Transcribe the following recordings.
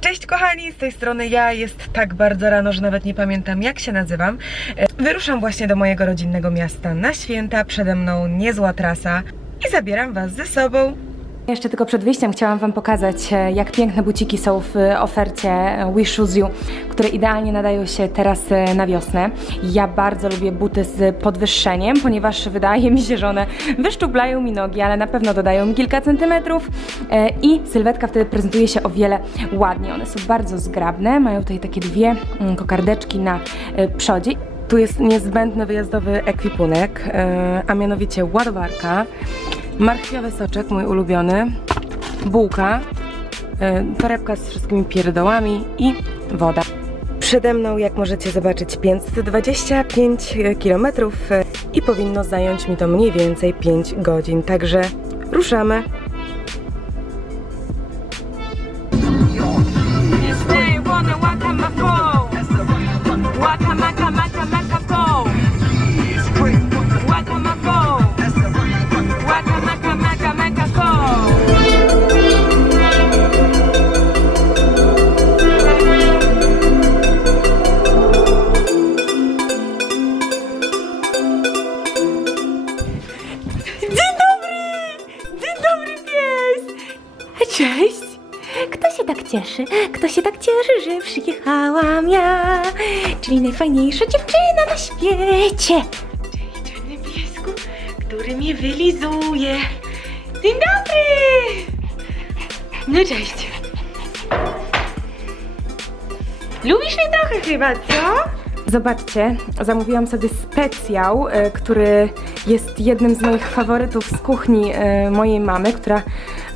Cześć kochani, z tej strony ja. Jest tak bardzo rano, że nawet nie pamiętam jak się nazywam. E, Wyruszam właśnie do mojego rodzinnego miasta na święta. Przede mną niezła trasa i zabieram Was ze sobą. Jeszcze tylko przed wyjściem chciałam Wam pokazać, e, jak piękne buciki są w e, ofercie e, We Shoes You, które idealnie nadają się teraz na wiosnę. Ja bardzo lubię buty z podwyższeniem, ponieważ wydaje mi się, że one wyszczuplają mi nogi, ale na pewno dodają mi kilka centymetrów i sylwetka wtedy prezentuje się o wiele ładniej. One są bardzo zgrabne, mają tutaj takie dwie mm, kokardeczki na przodzie. Tu jest niezbędny wyjazdowy ekwipunek, a mianowicie ładowarka, marchwiowy soczek, mój ulubiony, bułka, e, torebka z wszystkimi pierdołami i woda. Przede mną, jak możecie zobaczyć, 525 km i powinno zająć mi to mniej więcej 5 godzin, także ruszamy. Przyjechałam ja? Czyli najfajniejsza dziewczyna na świecie! Cześć, czarny piesku, który mnie wylizuje. Dzień dobry! No cześć. Lubisz mnie trochę chyba, co? Zobaczcie, zamówiłam sobie specjał, e, który jest jednym z moich faworytów z kuchni e, mojej mamy, która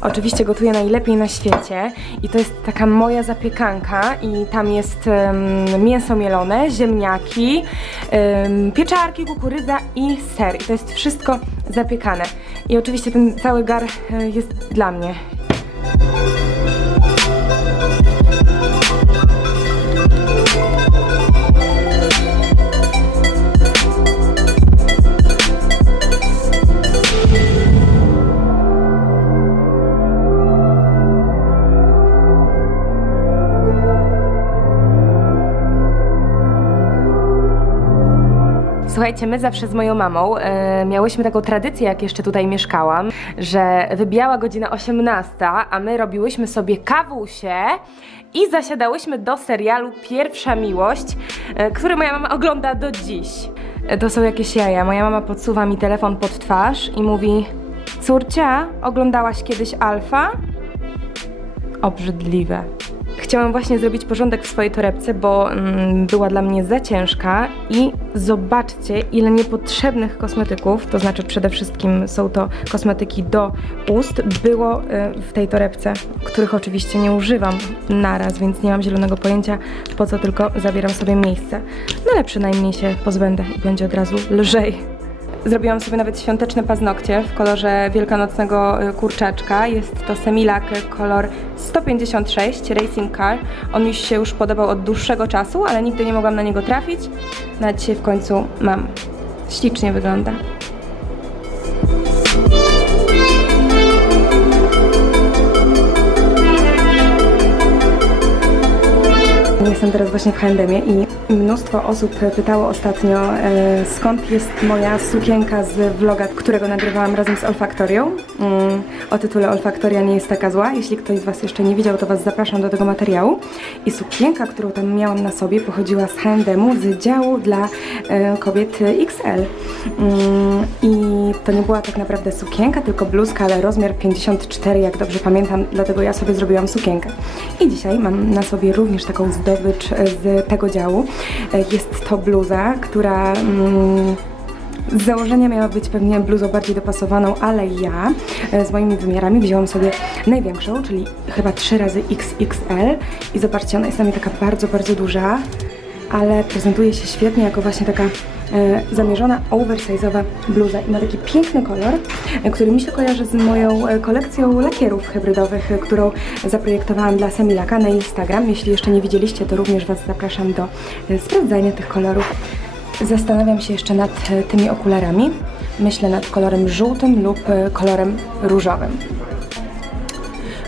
oczywiście gotuje najlepiej na świecie. I to jest taka moja zapiekanka i tam jest em, mięso mielone, ziemniaki, em, pieczarki, kukurydza i ser. I to jest wszystko zapiekane. I oczywiście ten cały gar e, jest dla mnie. Słuchajcie, my zawsze z moją mamą e, miałyśmy taką tradycję, jak jeszcze tutaj mieszkałam, że wybijała godzina 18, a my robiłyśmy sobie kawusie i zasiadałyśmy do serialu Pierwsza Miłość, e, który moja mama ogląda do dziś. E, to są jakieś jaja. Moja mama podsuwa mi telefon pod twarz i mówi Córcia, oglądałaś kiedyś Alfa? Obrzydliwe. Chciałam właśnie zrobić porządek w swojej torebce, bo mm, była dla mnie za ciężka i zobaczcie, ile niepotrzebnych kosmetyków, to znaczy przede wszystkim są to kosmetyki do ust, było e, w tej torebce, których oczywiście nie używam naraz, więc nie mam zielonego pojęcia, po co tylko zabieram sobie miejsce. No ale przynajmniej się pozbędę i będzie od razu lżej. Zrobiłam sobie nawet świąteczne paznokcie w kolorze wielkanocnego y, kurczaczka. Jest to Semilak kolor 156 Racing Car. On mi się już podobał od dłuższego czasu, ale nigdy nie mogłam na niego trafić. Na dzisiaj w końcu mam. Ślicznie wygląda. Jestem teraz właśnie w H&M i mnóstwo osób pytało ostatnio, e, skąd jest moja sukienka z vloga, którego nagrywałam razem z Olfaktorią. Mm, o tytule Olfaktoria nie jest taka zła. Jeśli ktoś z Was jeszcze nie widział, to Was zapraszam do tego materiału. I sukienka, którą tam miałam na sobie, pochodziła z H&M z działu dla e, kobiet XL. Mm, I to nie była tak naprawdę sukienka, tylko bluzka, ale rozmiar 54, jak dobrze pamiętam, dlatego ja sobie zrobiłam sukienkę. I dzisiaj mam na sobie również taką e, z tego działu. E, Jest to bluza, która mm, z założenia miała być pewnie bluzą bardziej dopasowaną, ale ja e, z moimi wymiarami wzięłam sobie największą, czyli chyba 3 razy XXL i zobaczcie, ona jest na mnie taka bardzo, bardzo duża, ale prezentuje się świetnie jako właśnie taka zamierzona oversize'owa bluza i ma taki piękny kolor, e, który mi się kojarzy z moją e, kolekcją lakierów hybrydowych, e, którą zaprojektowałam dla Semilaka na Instagram. Jeśli jeszcze nie widzieliście, to również Was zapraszam do e, sprawdzania tych kolorów. Zastanawiam się jeszcze nad e, tymi okularami. Myślę nad kolorem żółtym lub e, kolorem różowym.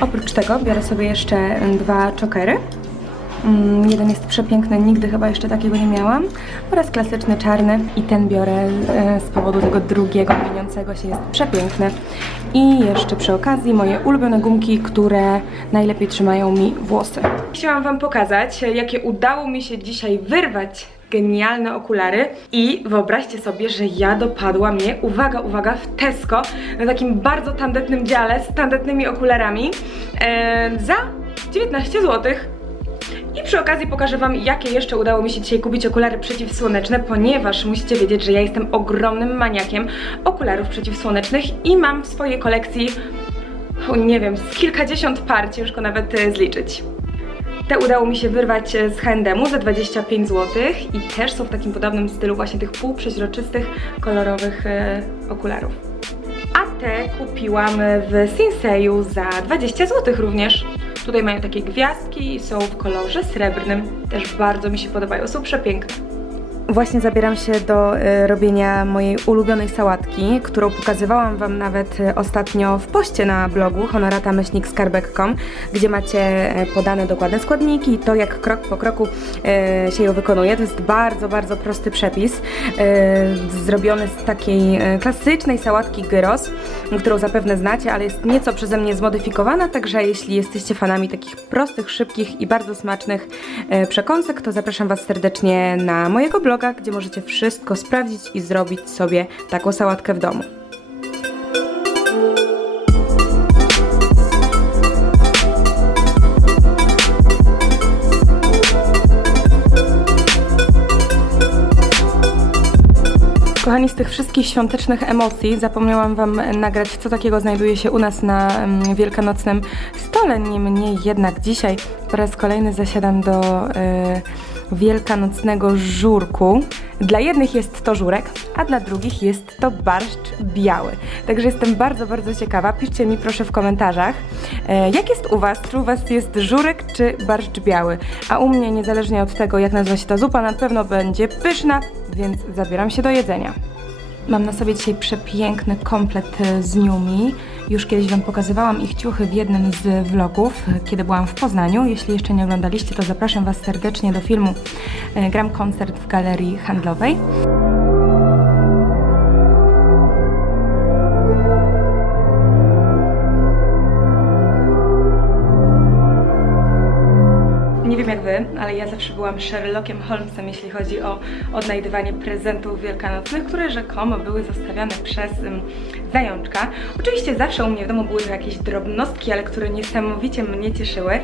Oprócz tego biorę sobie jeszcze dwa chokery. Mm, Jeden jest przepiękny, nigdy chyba jeszcze takiego nie miałam. Oraz klasyczny czarny i ten biorę e, z powodu tego drugiego mieniącego się, jest przepiękny. I jeszcze przy okazji moje ulubione gumki, które najlepiej trzymają mi włosy. Chciałam Wam pokazać, jakie udało mi się dzisiaj wyrwać genialne okulary i wyobraźcie sobie, że ja dopadłam je, uwaga, uwaga, w Tesco na takim bardzo tandetnym dziale z tandetnymi okularami e, za 19 złotych. I przy okazji pokażę Wam, jakie jeszcze udało mi się dzisiaj kupić okulary przeciwsłoneczne, ponieważ musicie wiedzieć, że ja jestem ogromnym maniakiem okularów przeciwsłonecznych i mam w swojej kolekcji, nie wiem, z kilkadziesiąt par, ciężko nawet e, zliczyć. Te udało mi się wyrwać e, z H&M za 25 zł i też są w takim podobnym stylu właśnie tych półprzeźroczystych, kolorowych e, okularów. A te kupiłam w Sinseju za 20 zł również. Tutaj mają takie gwiazdki i są w kolorze srebrnym. Też bardzo mi się podobają, są przepiękne. Właśnie zabieram się do e, robienia mojej ulubionej sałatki, którą pokazywałam Wam nawet e, ostatnio w poście na blogu honorata-skarbek.com, gdzie macie e, podane dokładne składniki i to, jak krok po kroku się ją wykonuje. To jest bardzo, bardzo prosty przepis, zrobiony z takiej klasycznej sałatki gyros, którą zapewne znacie, ale jest nieco przeze mnie zmodyfikowana, także jeśli jesteście fanami takich prostych, szybkich i bardzo smacznych przekąsek, to zapraszam Was serdecznie na mojego bloga, gdzie możecie wszystko sprawdzić i zrobić sobie taką sałatkę w domu. Kochani, z tych wszystkich świątecznych emocji zapomniałam Wam nagrać, co takiego znajduje się u nas na mm, wielkanocnym stole. Niemniej jednak dzisiaj po raz kolejny zasiadam do y, wielkanocnego żurku. Dla jednych jest to żurek, a dla drugich jest to barszcz biały. Także jestem bardzo, bardzo ciekawa. Piszcie mi proszę w komentarzach, e, jak jest u Was? Czy u Was jest żurek czy barszcz biały? A u mnie, niezależnie od tego, jak nazywa się ta zupa, na pewno będzie pyszna, więc zabieram się do jedzenia. Mam na sobie dzisiaj przepiękny komplet e, z Niumi. Już kiedyś Wam pokazywałam ich ciuchy w jednym z vlogów, kiedy byłam w Poznaniu. Jeśli jeszcze nie oglądaliście, to zapraszam Was serdecznie do filmu e, Gram koncert w galerii handlowej. Nie wiem jak wy, ale ja zawsze byłam Sherlockiem Holmesem, jeśli chodzi o odnajdywanie prezentów wielkanocnych, które rzekomo były zostawiane przez ym, zajączka. Oczywiście zawsze u mnie w domu były jakieś drobnostki, ale które niesamowicie mnie cieszyły.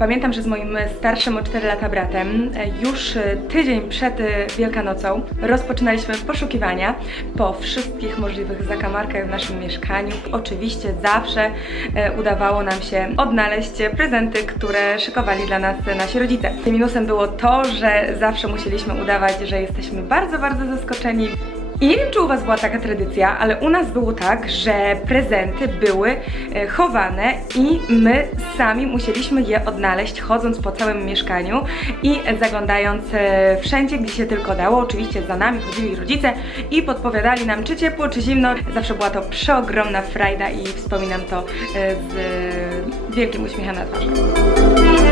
Pamiętam, że z moim starszym o 4 lata bratem e, już e, tydzień przed e, Wielkanocą rozpoczynaliśmy poszukiwania po wszystkich możliwych zakamarkach w naszym mieszkaniu. Oczywiście zawsze udawało nam się odnaleźć prezenty, które szykowali dla nas nasi rodzice. Minusem było to, że zawsze musieliśmy udawać, że jesteśmy bardzo, bardzo zaskoczeni i nie wiem, czy u Was była taka tradycja, ale u nas było tak, że prezenty były e, chowane i my sami musieliśmy je odnaleźć, chodząc po całym mieszkaniu i zaglądając e, wszędzie, gdzie się tylko dało. Oczywiście za nami chodzili rodzice i podpowiadali nam, czy ciepło, czy zimno. Zawsze była to przeogromna frajda i wspominam to e, z wielkim uśmiechem na twarzy.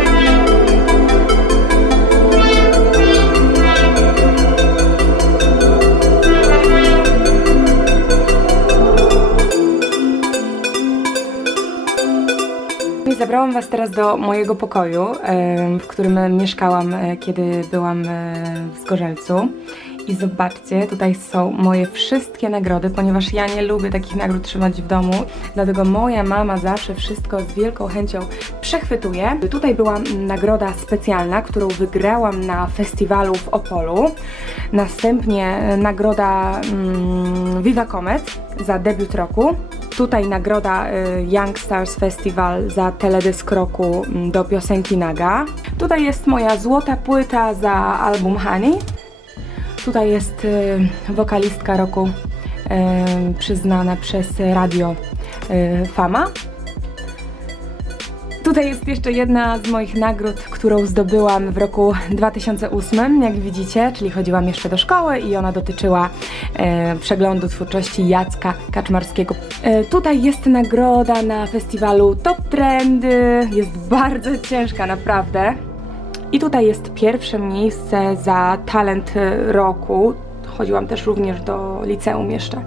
Zabrałam Was teraz do mojego pokoju, w którym mieszkałam, e, kiedy byłam e, w Zgorzelcu. I zobaczcie, tutaj są moje wszystkie nagrody, ponieważ ja nie lubię takich nagród trzymać w domu, dlatego moja mama zawsze wszystko z wielką chęcią przechwytuje. Tutaj była nagroda specjalna, którą wygrałam na festiwalu w Opolu. Następnie nagroda mm, Viva Comet za debiut roku. Tutaj nagroda y, Young Stars Festival za teledysk roku mm, do piosenki Naga. Tutaj jest moja złota płyta za album Honey. Tutaj jest y, wokalistka roku y, przyznana przez radio Fama. Tutaj jest jeszcze jedna z moich nagród, którą zdobyłam w roku 2008, jak widzicie, czyli chodziłam jeszcze do szkoły i ona dotyczyła e, przeglądu twórczości Jacka Kaczmarskiego. E, tutaj jest nagroda na festiwalu Top Trendy, jest bardzo ciężka naprawdę. I tutaj jest pierwsze miejsce za talent roku. Chodziłam też również do liceum jeszcze.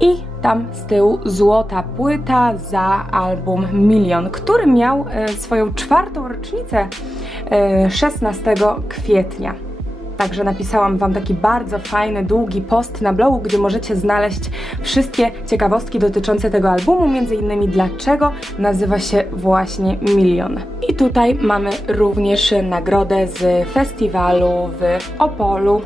I tam z tyłu złota płyta za album Milion, który miał e, swoją czwartą rocznicę e, 16 kwietnia. Także napisałam Wam taki bardzo fajny, długi post na blogu, gdzie możecie znaleźć wszystkie ciekawostki dotyczące tego albumu, między innymi dlaczego nazywa się właśnie Milion. I tutaj mamy również nagrodę z festiwalu w Opolu.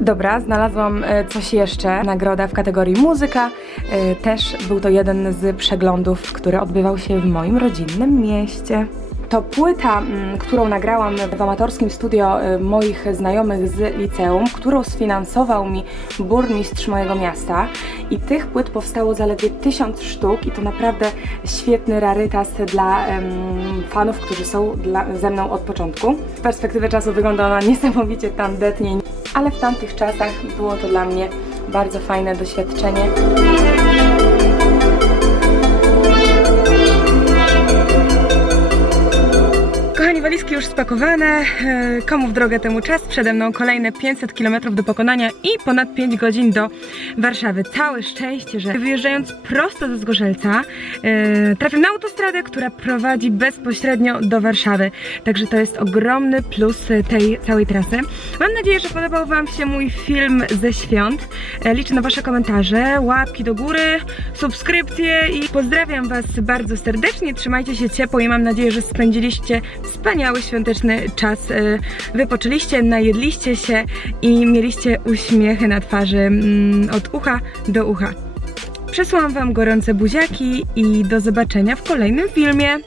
Dobra, znalazłam e, coś jeszcze. Nagroda w kategorii muzyka. E, Też był to jeden z przeglądów, który odbywał się w moim rodzinnym mieście. To płyta, mm, którą nagrałam w amatorskim studio e, moich znajomych z liceum, którą sfinansował mi burmistrz mojego miasta. I tych płyt powstało zaledwie tysiąc sztuk i to naprawdę świetny rarytas dla em, fanów, którzy są dla, ze mną od początku. Z perspektywy czasu wygląda ona niesamowicie tandetnie, ale w tamtych czasach było to dla mnie bardzo fajne doświadczenie. Kochani, walizki już spakowane. E, Komu w drogę temu czas? Przede mną kolejne 500 km do pokonania i ponad 5 godzin do Warszawy. Całe szczęście, że wyjeżdżając prosto do Zgorzelca e, trafię na autostradę, która prowadzi bezpośrednio do Warszawy. Także to jest ogromny plus e, tej całej trasy. Mam nadzieję, że podobał Wam się mój film ze świąt. Liczę na Wasze komentarze, łapki do góry, subskrypcje i pozdrawiam Was bardzo serdecznie. Trzymajcie się ciepło i mam nadzieję, że spędziliście wspaniały świąteczny czas. E, Wypoczyliście, najedliście się i mieliście uśmiechy na twarzy mm, od ucha do ucha. Przesyłam Wam gorące buziaki i do zobaczenia w kolejnym filmie.